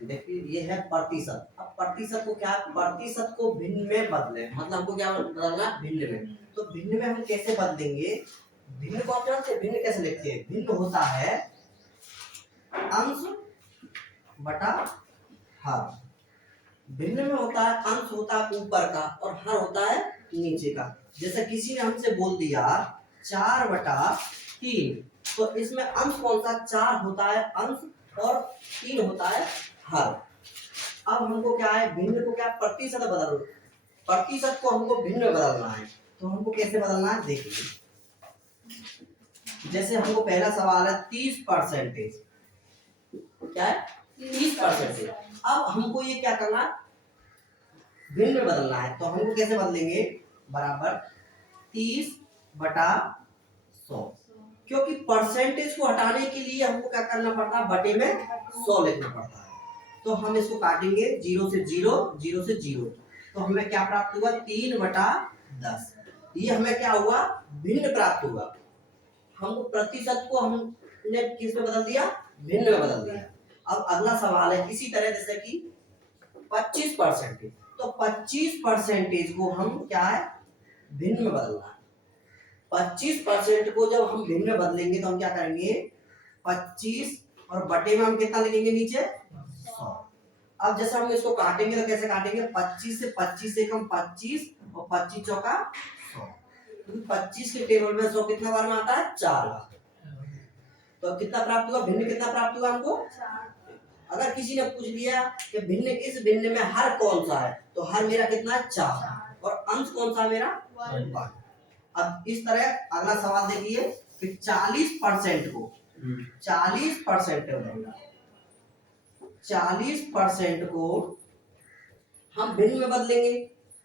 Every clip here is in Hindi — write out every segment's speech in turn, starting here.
देखिए ये है प्रतिशत। अब प्रतिशत को क्या, प्रतिशत को भिन्न में बदले, मतलब हमको क्या बदलना है, भिन्न में। तो भिन्न में हम कैसे बदलेंगे, भिन्न को आप जानते हैं, भिन्न कैसे लिखते हैं, भिन्न होता है अंश बटा हर। भिन्न में होता है अंश होता है ऊपर का और हर होता है नीचे का। जैसे किसी ने हमसे बोल दिया 4/3, तो इसमें अंश कौन सा, 4 होता है अंश और 3 होता है हर। अब हमको क्या है, भिन्न को क्या प्रतिशत बदल, प्रतिशत को हमको भिन्न में बदलना है। तो हमको कैसे बदलना है, देखिए जैसे हमको पहला सवाल है 30%, क्या है 30%। अब हमको ये क्या करना है, भिन्न में बदलना है। तो हमको कैसे बदलेंगे, बराबर 30/100, क्योंकि परसेंटेज को हटाने के लिए हमको क्या करना पड़ता है, बटे में 100 लिखना पड़ता है। तो हम इसको काटेंगे 0 से 0, 0 से 0, तो हमें क्या प्राप्त हुआ, 3/10। ये हमें क्या हुआ, भिन्न प्राप्त हुआ। हम प्रतिशत को हमने किस में बदल दिया, भिन्न में बदल दिया। अब अगला सवाल है इसी तरह, जैसे कि 25%, तो 25% को हम क्या है, भिन्न में बदलना है। 25% को जब हम भिन्न में बदलेंगे तो हम क्या करेंगे, 25 और बटे में हम कितना लिखेंगे नीचे, 100। अब जैसे हम इसको काटेंगे तो कैसे काटेंगे, 25 से 25 से कम 25 और 25 चौका 100। 25 के टेबल में 100 कितना बार में आता है, 4 बार। तो कितना प्राप्त हुआ, भिन्न कितना प्राप्त हुआ हमको, 4। अगर किसी ने पूछ लिया कि भिन्न, इस भिन्न में हर कौन सा है, तो हर मेरा कितना है, 4, और अंश कौन सा मेरा, 1। अब इस तरह अगला सवाल देखिए कि 40% को 40% को हम भिन्न में बदलेंगे।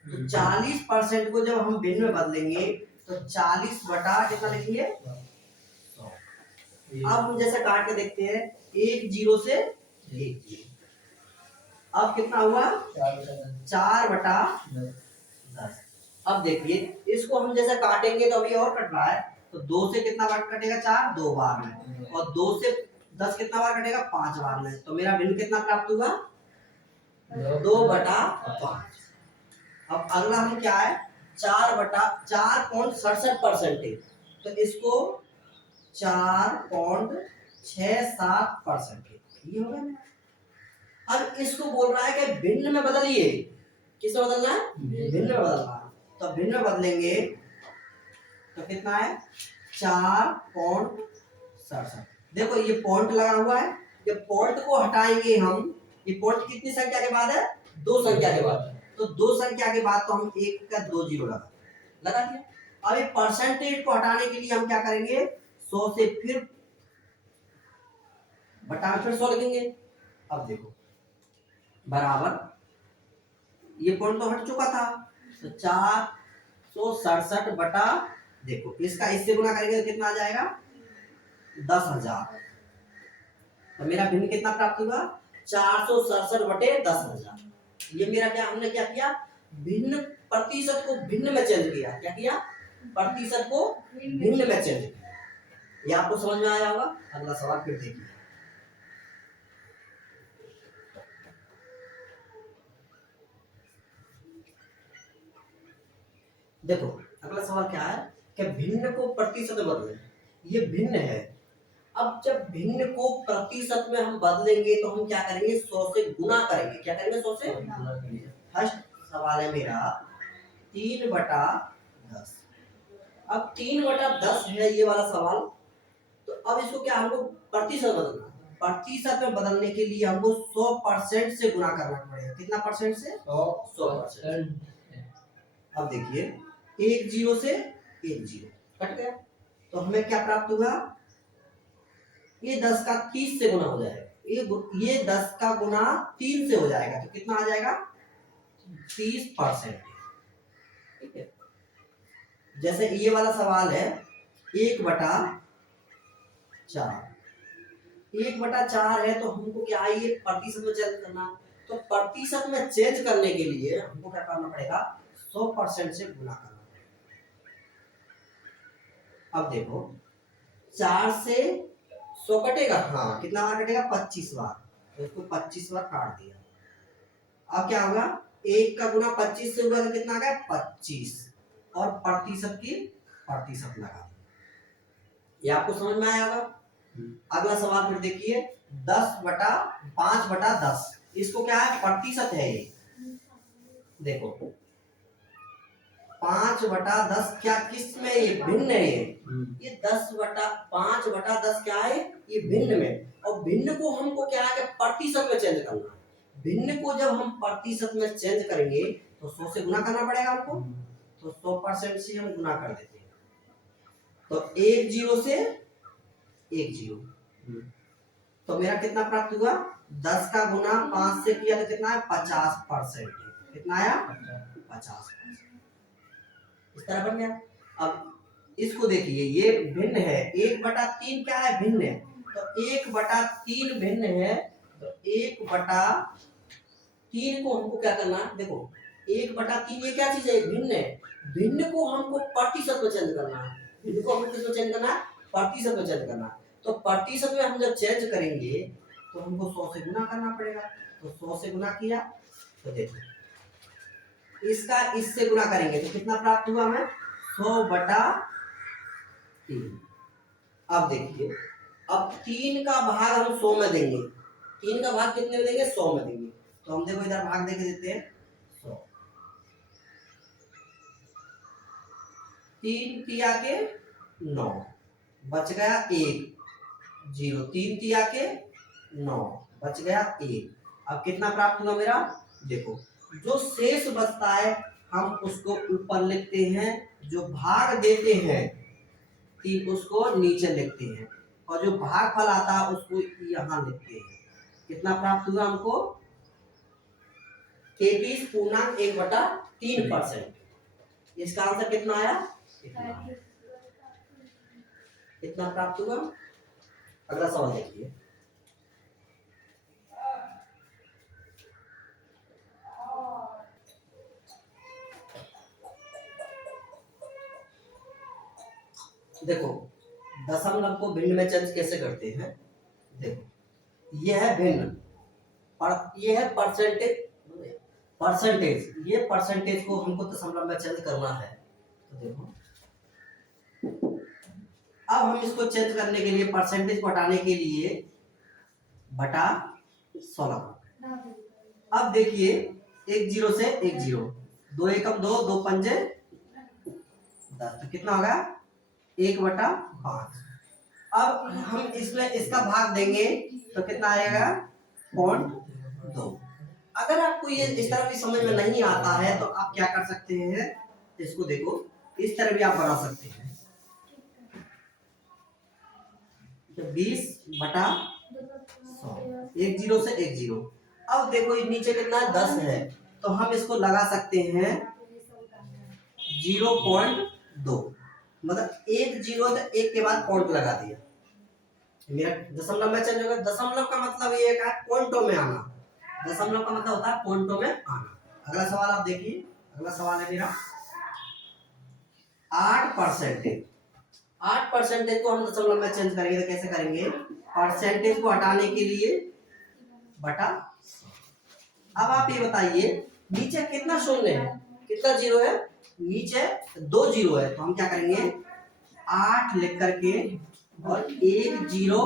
तो 40% को जब हम भिन्न में बदलेंगे तो 40 बटा कितना लिखेंगे, 100। अब हम जैसे काट के देखते हैं, 1 0 से 1 0, अब कितना हुआ, 4/10। अब देखिए इसको हम जैसे काटेंगे तो अभी और कट रहा है, तो 2 से कितना बार कटेगा, 4 2 बार में, और 2 से 10 कितना बार कटेगा, 5 बार में। तो मेरा भिन्न कितना प्राप्त हुआ, 2/5। अब अगला हम क्या है, 4/4.67%, तो इसको 4.67%, ये हो गया। अब इसको बोल रहा है कि भिन्न में बदलिए, किस में बदलना है, भिन्न में बदलना है। तो भिन्न में बदलेंगे तो कितना है, 4.67। देखो ये पॉइंट लगा हुआ है, ये पॉइंट को हटाएंगे हम। ये पॉइंट कितनी संख्या के बाद है, 2 संख्या के बाद। तो 2 संख्या के बाद तो हम 1 का 2 0 लगा दिया। अब ये परसेंटेज को हटाने के लिए हम क्या करेंगे, 100 से फिर बटा फिर 100 लिखेंगे। अब देखो बराबर, ये पॉइंट तो हट चुका था, तो 467 बटा, देखो इसका इससे गुना करेंगे तो कितना आ जाएगा, 10,000। तो मेरा भिन्न कितना प्राप्त हुआ, 467 बटे 10,000। ये मेरा क्या, हमने क्या किया, भिन्न, प्रतिशत को भिन्न में चेंज किया। क्या किया, प्रतिशत को भिन्न में चेंज किया। ये आपको समझ में आया होगा। अगला सवाल फिर देखिए, देखो अगला सवाल क्या है कि भिन्न को प्रतिशत में बदलें। ये भिन्न है। अब जब भिन्न को प्रतिशत में हम बदलेंगे तो हम क्या करेंगे, 100 से गुना करेंगे। क्या करेंगे, 100 से गुना। फर्स्ट सवाल है मेरा 3/10। अब 3/10 है ये वाला सवाल। तो अब इसको क्या, हमको प्रतिशत बदलना है। प्रतिशत में बदलने के लिए हमको 100% से गुना करना पड़ेगा। कितना परसेंट से, 100%। अब देखिए 1 0 से 1 0 कट गया, तो हमें क्या प्राप्त हुआ, ये 10 का 30 से गुना हो जाएगा। ये 10 का गुना 3 से हो जाएगा, तो कितना आ जाएगा, 30%। ठीक है। जैसे ये वाला सवाल है 1/4, 1/4 है, तो हमको क्या है, ये प्रतिशत में चेंज करना। तो प्रतिशत में चेंज करने के लिए हमको क्या करना पड़ेगा, 100% से गुना करना पड़ेगा। अब देखो 4 से 100 कटेगा, हाँ कितना बार कटेगा, 25 बार। तो इसको 25 बार काट दिया। अब क्या होगा, 1 का गुना 25 से हुआ तो कितना आ गया 25, और प्रतिशत की प्रतिशत लगा दी। ये आपको समझ में आया होगा। अगला सवाल फिर देखिए, 10/5/10, इसको क्या है, प्रतिशत है ये। देखो 5/10 क्या किस में, ये भिन्न है। ये 10/5/10 क्या है, ये भिन्न में, और भिन्न को हमको क्या है कि प्रतिशत में चेंज करना है। भिन्न को जब हम प्रतिशत में चेंज करेंगे तो 100 से गुना करना पड़ेगा हमको, तो 100% से हम गुना कर देते हैं। तो 1 0 से 1 0, तो मेरा कितना प्राप्त हुआ, 10 का गुना 5 से किया तो कितना है 50%, कितना आया 50%। इस तरह बन गया। अब इसको देखिए, ये भिन्न है, 1/3 क्या है, भिन्न है, तो 1/3 भिन्न है, तो 1/3 को हमको क्या करना है, देखो 1/3 ये क्या चीज है, भिन्न है। भिन्न को हमको प्रतिशत में चेंज करना है। भिन्न को हमको किसमें चेंज करना है, प्रतिशत में चेंज करना है। तो प्रतिशत में हम जब चेंज करेंगे तो हमको 100 से गुना करना पड़ेगा। तो 100 से गुना किया तो देखो इसका इससे गुना करेंगे तो कितना प्राप्त हुआ हमें, 100/3। अब देखिए, अब 3 का भाग हम 100 में देंगे, 3 का भाग कितने में देंगे, 100 में देंगे। तो हम देखो इधर भाग देके देते हैं 100, 3 तिया के 9, बच गया 1 0, 3 तिया के 9, बच गया 1। अब कितना प्राप्त हुआ मेरा, देखो जो शेष बचता है हम उसको ऊपर लिखते हैं, जो भाग देते हैं 3 उसको नीचे लिखते हैं, और जो भागफल आता है उसको यहाँ लिखते हैं। कितना प्राप्त हुआ हमको, 33.1/3%। इसका आंसर कितना आया, कितना प्राप्त हुआ। अगला सवाल देखिए, देखो दशमलव को भिन्न में चेंज कैसे करते हैं। देखो यह है भिन्न, ये है परसेंटेज, ये परसेंटेज को हमको दशमलव में चेंज करना है। तो देखो अब हम इसको चेंज करने के लिए, परसेंटेज को हटाने के लिए बटा 16। अब देखिए 1 0 से 1 0, 2 एकम 2, 2 पंजे 10, तो कितना होगा 1/5। अब हम इसमें इसका भाग देंगे तो कितना आएगा 0.2। अगर आपको ये इस तरह भी समझ में नहीं आता है तो आप क्या कर सकते हैं, इसको देखो इस तरह भी आप बना सकते हैं, 20/100, 1 0 से 1 0। अब देखो ये नीचे कितना है 10 है, तो हम इसको लगा सकते हैं 0.2, मतलब 1 0 तो 1 के बाद पॉइंट लगा दिया, मेरा दशमलव में चेंज होगा। दशमलव का मतलब ये है पॉइंटों में आना, दशमलव का मतलब होता है पॉइंटों में आना। अगला सवाल आप देखिए, अगला सवाल है मेरा 8%। 8% को हम दशमलव में चेंज करेंगे तो कैसे करेंगे, परसेंटेज को हटाने के लिए बटा। अब आप ये बताइए नीचे कितना शून्य है, कितना जीरो है, नीचे 2 0 है, तो हम क्या करेंगे 8 लिख करके और 1 0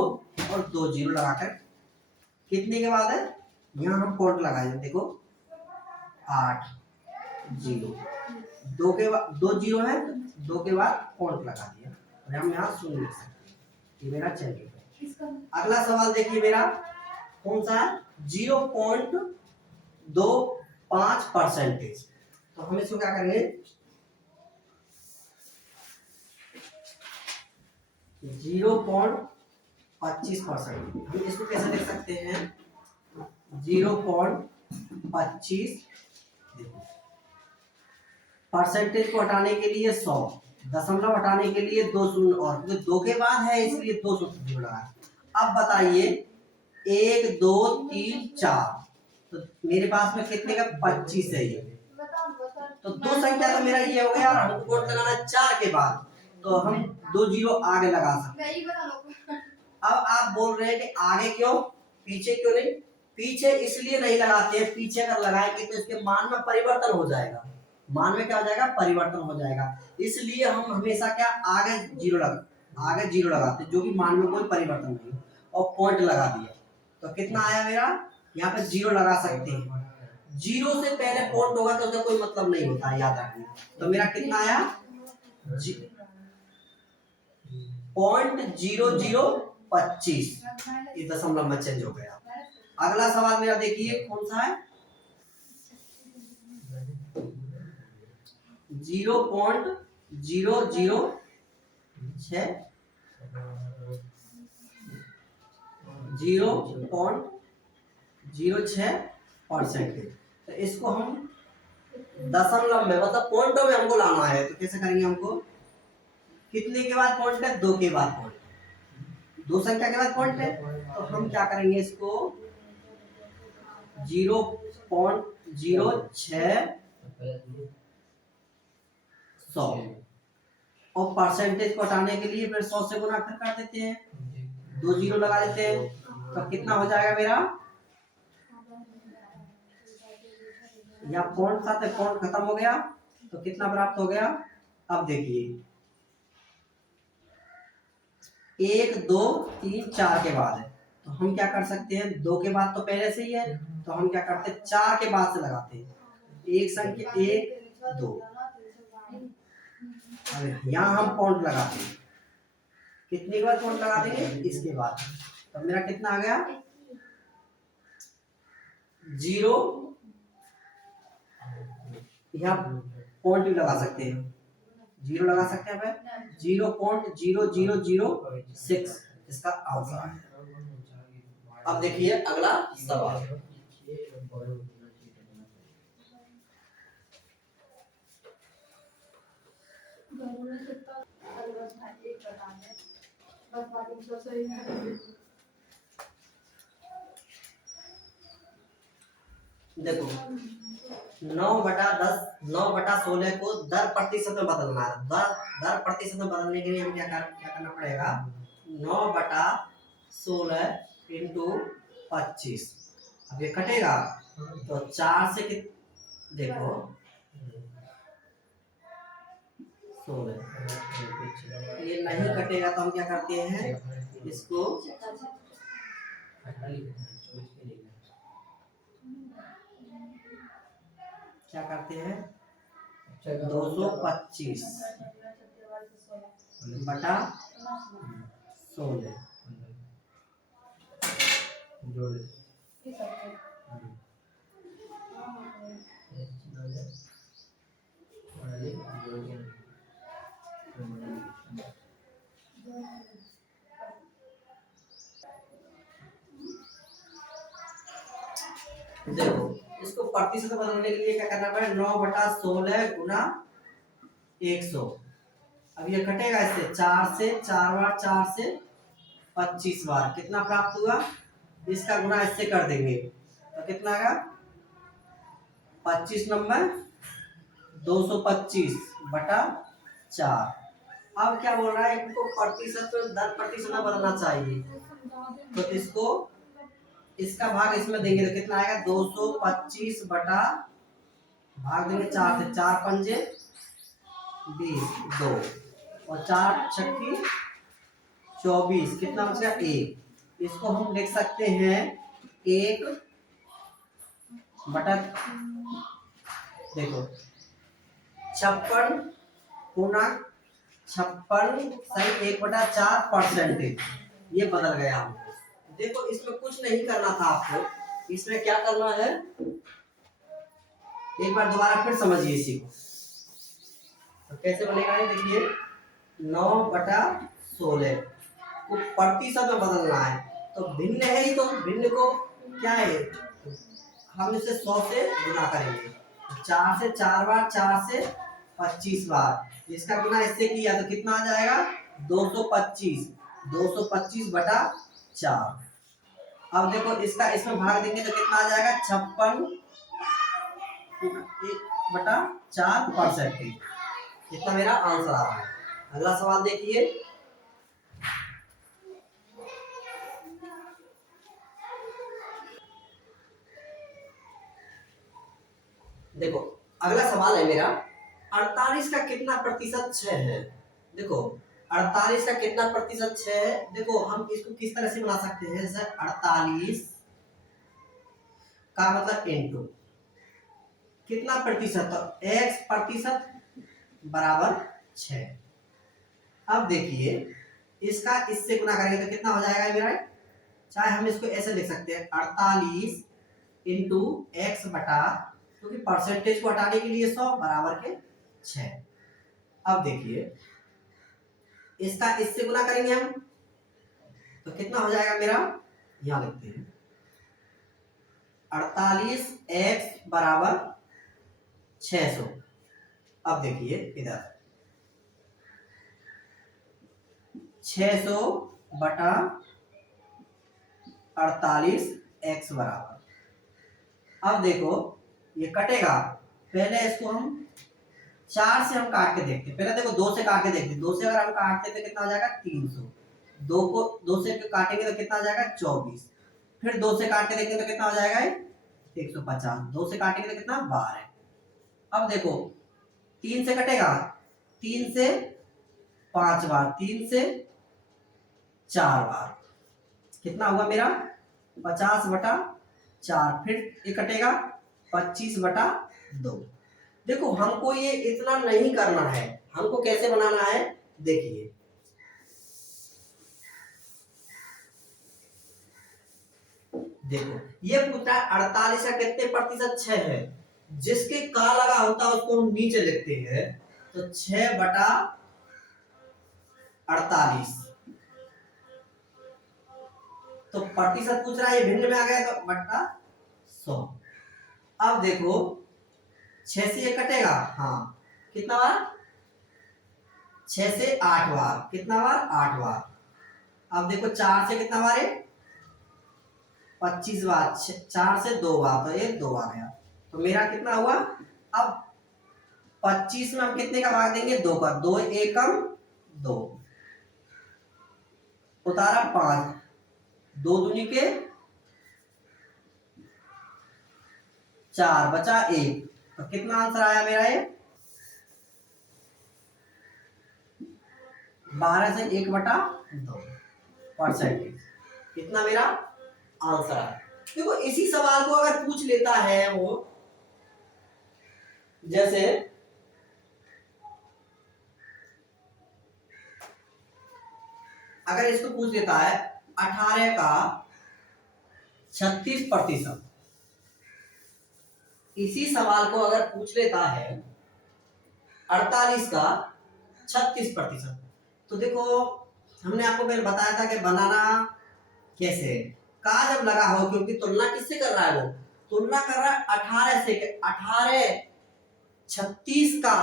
और 2 0 लगाकर, कितने के बाद है यहाँ हम कोड लगाए, देखो 8 0, 2 के बाद 2 0 है, 2 के बाद कोड लगा दिया और हम यहाँ शून्य लिख सकते हैं। ये मेरा चलिए। अगला सवाल देखिए मेरा कौन सा है, 0.25%। तो हम इसको क्या करेंगे 0.25%, हम इसको कैसे लिख सकते हैं 0.25, परसेंटेज को हटाने के लिए 100, दशमलव हटाने के लिए 2 शून्य और, क्योंकि 2 के बाद है इसलिए 2 शून्य जुड़ा है। अब बताइए 1 2 3 4, तो मेरे पास में कितने का 25 है ये, तो 2 संख्या तो मेरा ये हो गया और हमको कोड लगाना है 4 के बाद, तो हम 2 0 आगे लगा सकते हैं। अब आप बोल रहे हैं कि आगे क्यों पीछे क्यों नहीं, पीछे इसलिए नहीं लगाते हैं, पीछे अगर लगाएंगे तो इसके मान में परिवर्तन हो जाएगा, मान में क्या हो जाएगा, परिवर्तन हो जाएगा। इसलिए हम हमेशा क्या आगे जीरो लगाते हैं, जो कि मान में कोई परिवर्तन नहीं, और पॉइंट लगा दिया तो कितना आया मेरा, यहाँ पे जीरो लगा सकते हैं। जीरो से पहले पॉइंट होगा तो उसका कोई मतलब नहीं होता है, याद रखना। तो मेरा कितना आया, 0.0025, ये दशमलव में चेंज हो गया। अगला सवाल मेरा देखिए कौन सा है, 0.06%। तो इसको हम दशमलव में मतलब पॉइंटों में हमको लाना है, तो कैसे करेंगे, हमको कितने के बाद पॉइंट है, 2 के बाद पॉइंट, 2 संख्या के बाद पॉइंट है। तो हम क्या करेंगे, इसको 0.06 और परसेंटेज को हटाने के लिए फिर 100 से गुना फिर कर देते हैं, 2 जीरो लगा देते हैं। तो कितना हो जाएगा मेरा, यहाँ पॉइंट था तो पॉइंट खत्म हो गया, तो कितना प्राप्त हो गया। अब देखिए 1 2 3 4 के बाद है, तो हम क्या कर सकते हैं, 2 के बाद तो पहले से ही है, तो हम क्या करते हैं 4 के बाद से लगाते हैं, एक संख्या 1 2, यहाँ हम पॉइंट लगाते हैं, कितने के बाद पॉइंट लगा देंगे, इसके बाद। तो मेरा कितना आ गया, 0, यहाँ पॉइंट भी लगा सकते हैं, 0 लगा सकते हैं, 0.0006 इसका आंसर है। अब देखिए अगला सवाल, देखो 9/10 को दर प्रतिशत में बदलना है। दर प्रतिशत में बदलने के लिए हम क्या करना पड़ेगा, 9/16 इंटू 25। अब ये कटेगा तो 4 से देखो 16, ये नहीं कटेगा तो हम क्या करते हैं, इसको क्या करते हैं, 225 बटा 16 देखो इसको प्रतिशत बदलने के लिए क्या करना पड़ेगा, 9/16 गुना 100। अब ये कटेगा इससे 4 से 4 बार, 4 से 25 बार, कितना प्राप्त हुआ, इसका गुना इससे कर देंगे तो कितना आएगा, 25 नंबर 225 बटा 4। अब क्या बोल रहा है, इनको प्रतिशत दर प्रतिशत में बदलना चाहिए, तो इसको इसका भाग इसमें देंगे तो कितना आएगा, 225 बटा भाग देंगे 4 से, 4 पंजे 20 2 और 4 छक्की 24, कितना बचेगा 1। इसको हम लिख सकते हैं 1 बटा, देखो 56 गुना 56 सही 1/4%, ये बदल गया हमको। देखो इसमें कुछ नहीं करना था आपको, इसमें क्या करना है, एक बार दोबारा फिर समझिए इसी को, तो कैसे बनेगा ये देखिए, 9/16 को प्रतिशत में बदलना है, तो भिन्न है ही, तो भिन्न को क्या है, हम इसे 100 से गुना करेंगे, 4 से 4 बार, 4 से 25 बार, इसका गुना इससे किया तो कितना आ जाएगा, 225 बटा 4। अब देखो इसका इसमें भाग देंगे तो कितना आ जाएगा, 56/4%, इतना मेरा आंसर आ रहा है। अगला सवाल देखिए, देखो अगला सवाल है मेरा, 48 का कितना प्रतिशत 6 है। देखो 48 का कितना प्रतिशत 6 है। देखो हम इसको किस तरह से बना सकते हैं, जैसे 48 का मतलब इनटू कितना प्रतिशत, तो x प्रतिशत बराबर 6। अब देखिए इसका इससे गुना करेंगे तो कितना हो जाएगा मेरा, चाहे हम इसको ऐसे लिख सकते हैं 48 इंटू एक्स बटा, क्योंकि परसेंटेज को हटाने के लिए 100 बराबर के 6। अब देखिए इसका इससे गुना करेंगे हम तो कितना हो जाएगा मेरा, यहां लिखते हैं 48x बराबर 600। अब देखिए इधर 600 बटा 48x बराबर, अब देखो ये कटेगा, पहले इसको हम 4 से हम काट के देखते हैं। पहले देखो 2 से काट के देखते हैं, 2 से अगर हम काटते तो कितना हो जाएगा 300, 2 को 2 से काटेंगे तो कितना हो जाएगा 24, फिर 2 से काट के देखेंगे तो कितना हो जाएगा 150, 2 से काटेंगे तो कितना 12। अब देखो 3 से कटेगा, 3 से 5 बार, 3 से 4 बार, कितना हुआ मेरा 50 बटा 4, फिर ये कटेगा 25 बटा 2। देखो हमको ये इतना नहीं करना है, हमको कैसे बनाना है, देखिए देखो ये पूछा 48 का कितने प्रतिशत 6 है, जिसके का लगा होता है उसको हम नीचे लिखते हैं, तो 6 बटा 48, तो प्रतिशत पूछ रहा है, ये भिन्न में आ गया तो बटा 100। अब देखो 6 से ये कटेगा, हाँ कितना बार, 6 से 8 बार, कितना बार 8 बार। अब देखो 4 से कितना बार है 25 बार, 4 से 2 बार, तो ये 2 बार गया, तो मेरा कितना हुआ। अब 25 में हम कितने का भाग देंगे, 2 का, 2 एकम 2, उतारा 5, 2 दूनी के 4, बचा 1, तो कितना आंसर आया मेरा, ये 12 से 1 बटा 2 परसेंटेज, कितना मेरा आंसर है। देखो इसी सवाल को अगर पूछ लेता है वो, जैसे अगर इसको पूछ लेता है 18 का 36%, इसी सवाल को अगर पूछ लेता है 48 का 36%, तो देखो हमने आपको पहले बताया था कि बनाना कैसे, का जब लगा हो, क्योंकि तुलना किससे कर रहा है, वो तुलना कर रहा है 18 से, 18 36 का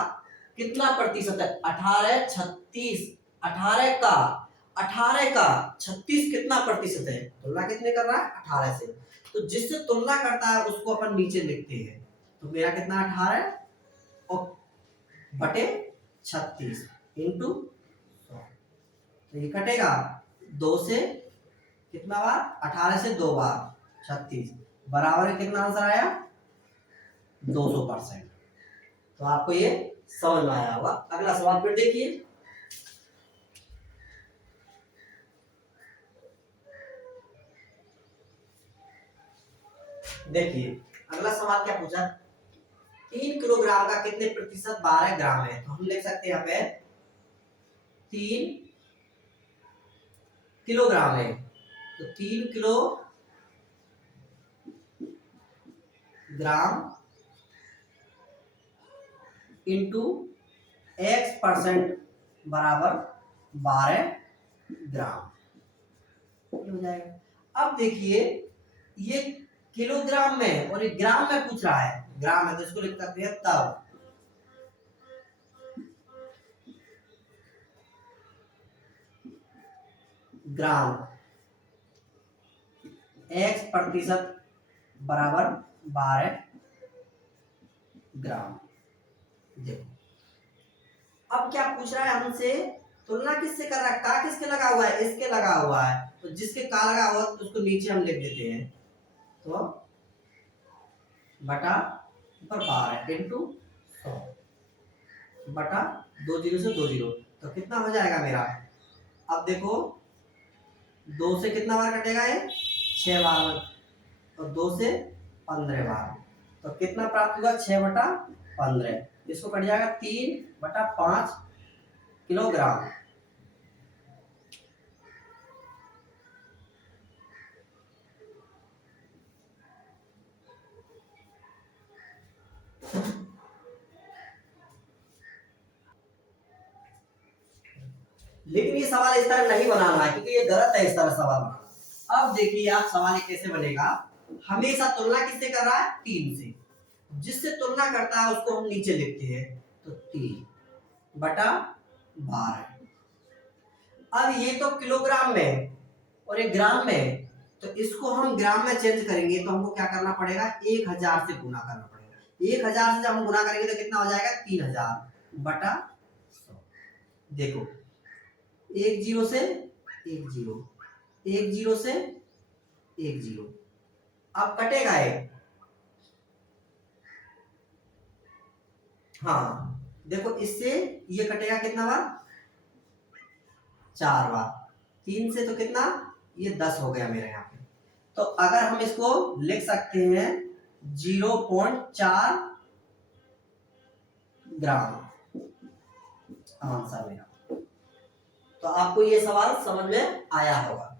कितना प्रतिशत है, 18 36, 18 का 36 कितना प्रतिशत है, तुलना कितने कर रहा है 18 से, तो जिससे तुलना करता है उसको अपन नीचे लिखते हैं, तो मेरा कितना 18 और बटे 36 इंटू 100, तो ये कटेगा 2 से कितना बार, 18 से 2 बार 36, बराबर है कितना आंसर आया 200%। तो आपको ये समझ में आया होगा। अगला सवाल फिर देखिए, देखिए अगला सवाल क्या पूछा, 3 किलोग्राम का कितने प्रतिशत 12 ग्राम है, तो हम लिख सकते हैं यहाँ पे 3 किलोग्राम है, तो 3 किलो ग्राम इंटू x% बराबर 12 ग्राम, ये हो जाएगा। अब देखिए ये किलोग्राम में और ये ग्राम में पूछ रहा है, ग्राम है तो इसको लिख सकते हैं तब, ग्राम x% बराबर 12 ग्राम। देखो अब क्या पूछ रहा है हमसे, तुलना किससे कर रहा है, का किसके लगा हुआ है, इसके लगा हुआ है, तो जिसके का लगा हुआ है तो उसको नीचे हम लिख देते हैं, तो बटा पर 12 इंटू 100 बटा 2 जीरो से 2 जीरो, तो कितना हो जाएगा मेरा? अब देखो 2 से कितना बार कटेगा ये? 6 बार, और 2 से 15 बार, तो कितना प्राप्त होगा? 6/15। इसको कट जाएगा 3/5 किलोग्राम। लेकिन ये सवाल इस तरह नहीं बनाना है, क्योंकि ये गलत है इस तरह सवाल बनाना। अब देखिए आप सवाल कैसे बनेगा। हमेशा तुलना किससे कर रहा है? 3 से। जिससे तुलना करता है उसको हम नीचे लिखते हैं, तो 3/12। अब ये तो किलोग्राम में और ये ग्राम में, तो इसको हम ग्राम में चेंज करेंगे तो हमको क्या करना पड़ेगा? 1000 से गुना करना पड़ेगा। 1000 से जब हम गुना करेंगे तो कितना हो जाएगा? 3000/100। देखो 1 जीरो से 1 जीरो, 1 जीरो से 1 जीरो, अब कटेगा ये। हाँ देखो इससे ये कटेगा कितना बार? 4 बार। 3 से तो कितना? ये 10 हो गया मेरे यहाँ पे। तो अगर हम इसको लिख सकते हैं 0.4 ग्राम आंसर मेरा। तो आपको ये सवाल समझ में आया होगा।